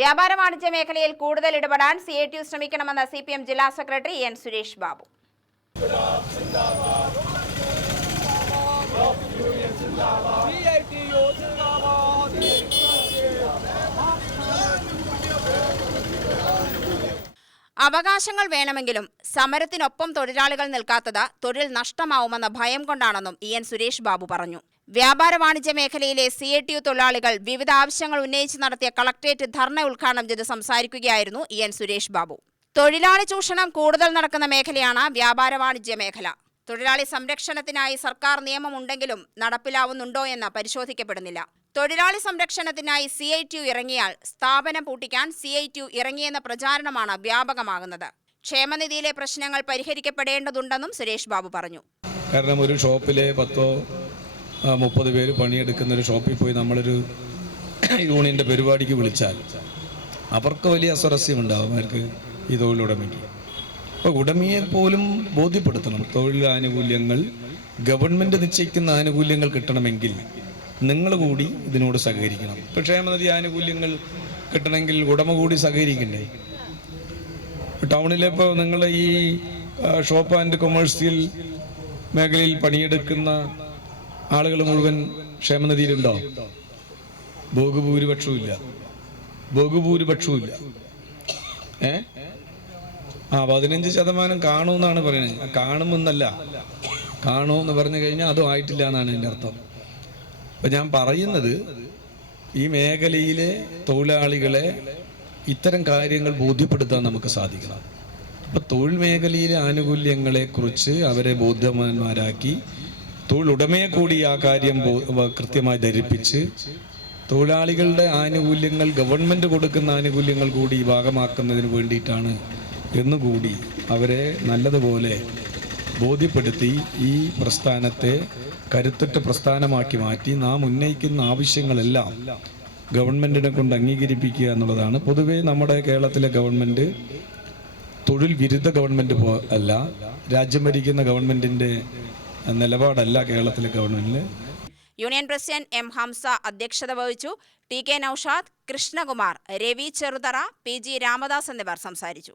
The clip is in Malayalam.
വ്യാപാര വാണിജ്യ മേഖലയിൽ കൂടുതൽ ഇടപെടാൻ CITU ശ്രമിക്കണമെന്ന് CPM ജില്ലാ സെക്രട്ടറി N സുരേഷ് ബാബു. അവകാശങ്ങൾ വേണമെങ്കിലും സമരത്തിനൊപ്പം തൊഴിലാളികൾ നിൽക്കാത്തത് തൊഴിൽ നഷ്ടമാവുമെന്ന ഭയം കൊണ്ടാണെന്നും N സുരേഷ് ബാബു പറഞ്ഞു. വ്യാപാര വാണിജ്യ മേഖലയിലെ CITU തൊഴിലാളികൾ വിവിധ ആവശ്യങ്ങൾ ഉന്നയിച്ച് നടത്തിയ കളക്ടറേറ്റ് ധർണ ഉദ്ഘാടനം ചെയ്ത് സംസാരിക്കുകയായിരുന്നു N സുരേഷ് ബാബു. തൊഴിലാളി ചൂഷണം കൂടുതൽ നടക്കുന്ന മേഖലയാണ് വ്യാപാര വാണിജ്യ മേഖല. തൊഴിലാളി സംരക്ഷണത്തിനായി സർക്കാർ നിയമമുണ്ടെങ്കിലും നടപ്പിലാവുന്നുണ്ടോ എന്ന് പരിശോധിക്കപ്പെടുന്നില്ല. തൊഴിലാളി സംരക്ഷണത്തിനായി CITU ഇറങ്ങിയാൽ സ്ഥാപനം പൂട്ടിക്കാൻ CITU ഇറങ്ങിയെന്ന പ്രചാരണമാണ് വ്യാപകമാകുന്നത്. ക്ഷേമനിധിയിലെ പ്രശ്നങ്ങൾ പരിഹരിക്കപ്പെടേണ്ടതുണ്ടെന്നും സുരേഷ് ബാബു പറഞ്ഞു. കാരണം ഒരു ഷോപ്പിലെ 10-30 പേര് പണിയെടുക്കുന്ന ഒരു ഷോപ്പിൽ പോയി നമ്മളൊരു യൂണിയൻ്റെ പരിപാടിക്ക് വിളിച്ചാൽ അവർക്ക് വലിയ അസ്വാരസ്യമുണ്ടാകും അവർക്ക് ഈ തൊഴിലുടമയ്ക്ക്. അപ്പോൾ ഉടമയെ പോലും ബോധ്യപ്പെടുത്തണം, തൊഴിലാനുകൂല്യങ്ങൾ ഗവൺമെൻറ് നിശ്ചയിക്കുന്ന ആനുകൂല്യങ്ങൾ കിട്ടണമെങ്കിൽ നിങ്ങൾ കൂടി ഇതിനോട് സഹകരിക്കണം. ഇപ്പോൾ ക്ഷേമനിധി ആനുകൂല്യങ്ങൾ കിട്ടണമെങ്കിൽ ഉടമ കൂടി സഹകരിക്കണ്ടേ? ടൗണിലെ ഇപ്പോൾ നിങ്ങൾ ഈ ഷോപ്പ് ആൻഡ് കൊമേഴ്സ്യൽ മേഖലയിൽ പണിയെടുക്കുന്ന ആളുകൾ മുഴുവൻ ക്ഷേമനിധിയിലുണ്ടോ? ബഹുഭൂരിപക്ഷവും ഇല്ല. 15% കാണുമെന്നാണ് പറയുന്നത്. കാണുമെന്നല്ല, കാണുമെന്ന് പറഞ്ഞു കഴിഞ്ഞാൽ അതും ആയിട്ടില്ല എന്നാണ് എൻ്റെ അർത്ഥം. അപ്പം ഞാൻ പറയുന്നത്, ഈ മേഖലയിലെ തൊഴിലാളികളെ ഇത്തരം കാര്യങ്ങൾ ബോധ്യപ്പെടുത്താൻ നമുക്ക് സാധിക്കണം. അപ്പം തൊഴിൽ മേഖലയിലെ ആനുകൂല്യങ്ങളെക്കുറിച്ച് അവരെ ബോധ്യവാന്മാരാക്കി തൊഴിലുടമയെ കൂടി ആ കാര്യം കൃത്യമായി ധരിപ്പിച്ച് തൊഴിലാളികളുടെ ആനുകൂല്യങ്ങൾ, ഗവൺമെൻറ് കൊടുക്കുന്ന ആനുകൂല്യങ്ങൾ കൂടി ഭാഗമാക്കുന്നതിന് വേണ്ടിയിട്ടാണ് എന്നുകൂടി അവരെ നല്ലതുപോലെ ബോധ്യപ്പെടുത്തി ഈ പ്രസ്ഥാനത്തെ കരുത്തുറ്റ പ്രസ്ഥാനമാക്കി മാറ്റി നാം ഉന്നയിക്കുന്ന ആവശ്യങ്ങളെല്ലാം ഗവൺമെൻറ്റിനെ കൊണ്ട് അംഗീകരിപ്പിക്കുക എന്നുള്ളതാണ്. പൊതുവേ നമ്മുടെ കേരളത്തിലെ ഗവൺമെൻറ് തൊഴിൽ വിരുദ്ധ ഗവൺമെൻറ് അല്ല, രാജ്യം ഭരിക്കുന്ന ഗവൺമെൻറ്റിൻ്റെ നിലപാടല്ല കേരളത്തിലെ ഗവൺമെൻറ്റിന്. യൂണിയൻ പ്രസിഡന്റ് M ഹംസ അധ്യക്ഷത വഹിച്ചു. TK നൌഷാദ്, കൃഷ്ണകുമാർ, രവി ചെറുതറ, PG രാമദാസ് എന്നിവർ സംസാരിച്ചു.